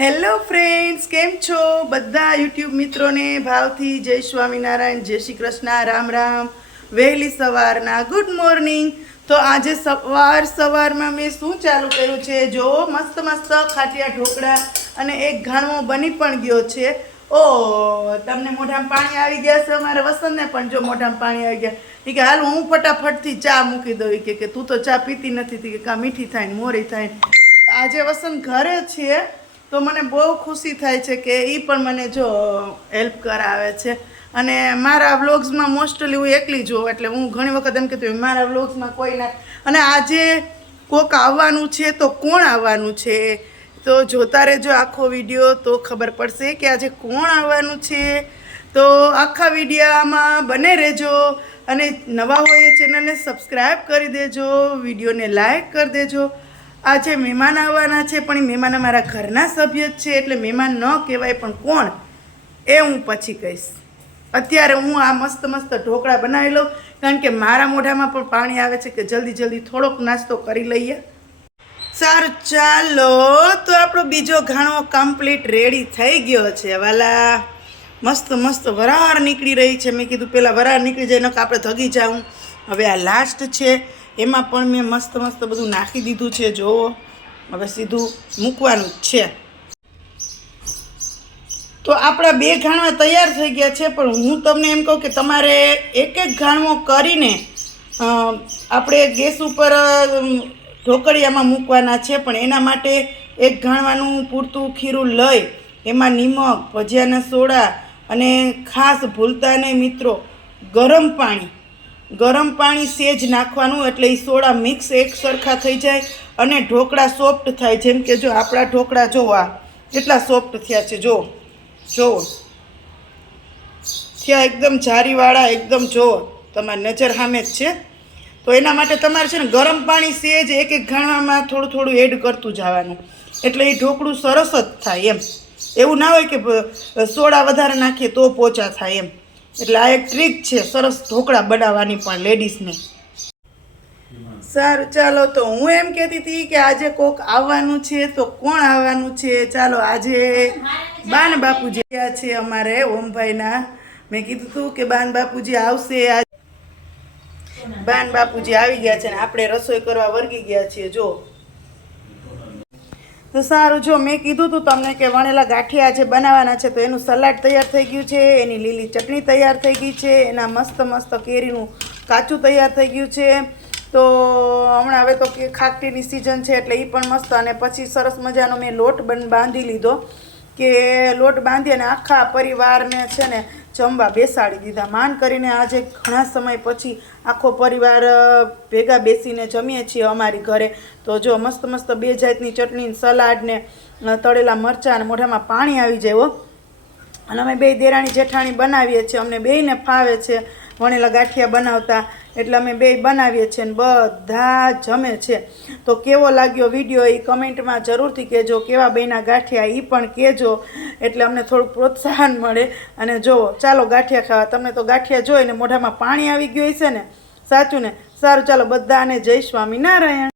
Hello friends કેમ છો? બધા યુટ્યુબ મિત્રોને ભાવથી જય સ્વામિનારાયણ, જય શ્રી કૃષ્ણ, રામ રામ. વહેલી સવારના. ગુડ મોર્નિંગ તો આજે સવાર સવારમાં મેં શું ચાલુ કર્યું છે? જો, મસ્ત મસ્ત ખાટિયા ઢોકળા અને એક ઘાણવો બની પણ ગયો છે. ઓ, તમને મોઢામાં પાણી આવી ગયા છે? અમારે વસંતને પણ જો મોઢામાં પાણી આવી ગયા. કે, હાલ હું ફટાફટથી ચા મૂકી દઉં. કે તું તો ચા પીતી નથી. કે, કાં મીઠી થાય ને મોરી થાય આજે વસંત ઘરે છીએ તો મને બહુ ખુશી થાય છે કે એ પણ મને જો હેલ્પ કરાવે છે. અને મારા વ્લોગ્સમાં મોસ્ટલી હું એકલી જોઉં, એટલે હું ઘણી વખત એમ કહેતી મારા વ્લોગ્સમાં કોઈ ના. અને આજે કોક આવવાનું છે તો કોણ આવવાનું છે? તો જોતા રહેજો આખો વીડિયો તો ખબર પડશે કે આજે કોણ આવવાનું છે? તો આખા વિડીયામાં બને રહેજો અને નવા હોય એ ચેનલને સબસ્ક્રાઈબ કરી દેજો, વિડીયોને લાઈક કરી દેજો. આજે મહેમાન આવવાના છે, પણ મહેમાન અમારા ઘરના સભ્ય જ છે, એટલે મહેમાન ન કહેવાય, પણ કોણ? એ હું પછી કહીશ. અત્યારે હું આ મસ્ત મસ્ત ઢોકળા બનાવી લઉં, કારણ કે મારા મોઢામાં પણ પાણી આવે છે કે જલ્દી જલ્દી થોડોક નાસ્તો કરી લઈએ. સારું, ચાલો, તો આપણો બીજો ઘાણો કમ્પ્લીટ રેડી થઈ ગયો છે, વાલા. મસ્ત મસ્ત વરાળ નીકળી રહી છે. મેં કીધું પહેલાં વરાળ નીકળી જાય નક આપણે ધગી જાઉં. હવે આ લાસ્ટ છે. એમાં પણ મેં મસ્ત મસ્ત બધું નાખી દીધું છે, જુઓ. હવે સીધું મૂકવાનું જ છે. તો આપણા બે ઘાણવા તૈયાર થઈ ગયા છે, પણ હું તમને એમ કહું કે તમારે એક એક ઘાણવો કરીને આપણે ગેસ ઉપર ઢોકળિયામાં મૂકવાના છે, પણ એના માટે એક ઘાણવાનું પૂરતું ખીરું લઈ, એમાં નિમક, ભજીયાના સોડા અને ખાસ ભૂલતા નહીં મિત્રો, ગરમ પાણી. ગરમ પાણી સેજ નાખવાનું એટલે એ સોડા મિક્સ એક સરખા થઈ જાય અને ઢોકળા સોફ્ટ થાય. જેમ કે જો આપણા ઢોકળા જો આ કેટલા સોફ્ટ થયા છે, જો જો. થયા એકદમ જારીવાળા, એકદમ જો, તમારી નજર સામે જ છે. તો એના માટે તમારે છે ને ગરમ પાણી સેજ એક એક ઘાણવામાં થોડું થોડું એડ કરતું જવાનું. એટલે એ ઢોકળું સરસ જ થાય એમ. એવું ના હોય કે સોડા વધારે નાખીએ તો પોચા થાય એમ. એટલે આ એક ટ્રીક છે, સરસ ઢોકળા બનાવવાની પણ લેડીઝને સારું, ચાલો તો હું એમ કહેતી હતી કે આજે કોક આવવાનું છે, તો કોણ આવવાનું છે? ચાલો, આજે બાન બાપુજી છે અમારે, ઓમભાઈના. મેં કીધું હતું કે બાન બાપુજી આવશે આજે. બાન બાપુજી આવી ગયા છે ને, આપણે રસોઈ કરવા વર્ગી ગયા છીએ, જો. તો સારું, જો મેં કીધું હતું તમને કે વણેલા ગાંઠિયા જે બનાવવાના છે, તો એનું સલાડ તૈયાર થઈ ગયું છે, એની લીલી ચટણી તૈયાર થઈ ગઈ છે, એના મસ્ત મસ્ત કેરીનું કાચું તૈયાર થઈ ગયું છે. તો હમણાં હવે તો કે ખાકટીની સિઝન છે, એટલે એ પણ મસ્ત અને પછી સરસ મજાનો મેં લોટ બન બાંધી લીધો. કે લોટ બાંધી અને આખા પરિવારને છે ને જમવા બેસાડી દીધા. માન કરીને આજે ઘણા સમય પછી આખો પરિવાર ભેગા બેસીને જમીએ છીએ અમારી ઘરે. તો જો મસ્ત મસ્ત બે જાતની ચટણી, સલાડ ને તળેલા મરચાં અને મોઢામાં પાણી આવી જાય અને અમે બે દેરાણી જેઠાણી બનાવીએ છીએ. અમને બેયને ફાવે છે. વણેલા ગાંઠિયા બનાવતા. એટલે અમે બે બનાવીએ છીએ ને બધા જમે છે. તો કેવો લાગ્યો વીડિયો એ કમેન્ટમાં જરૂરથી કહેજો. કેવા બેના ગાંઠિયા એ પણ કહેજો. એટલે અમને થોડુંક પ્રોત્સાહન મળે. અને જુઓ, ચાલો ગાંઠિયા ખાવા. તમને તો ગાંઠિયા જોઈને મોઢામાં પાણી આવી ગયું છે ને? સાચું ને? સારું, ચાલો બધાને જય સ્વામિનારાયણ.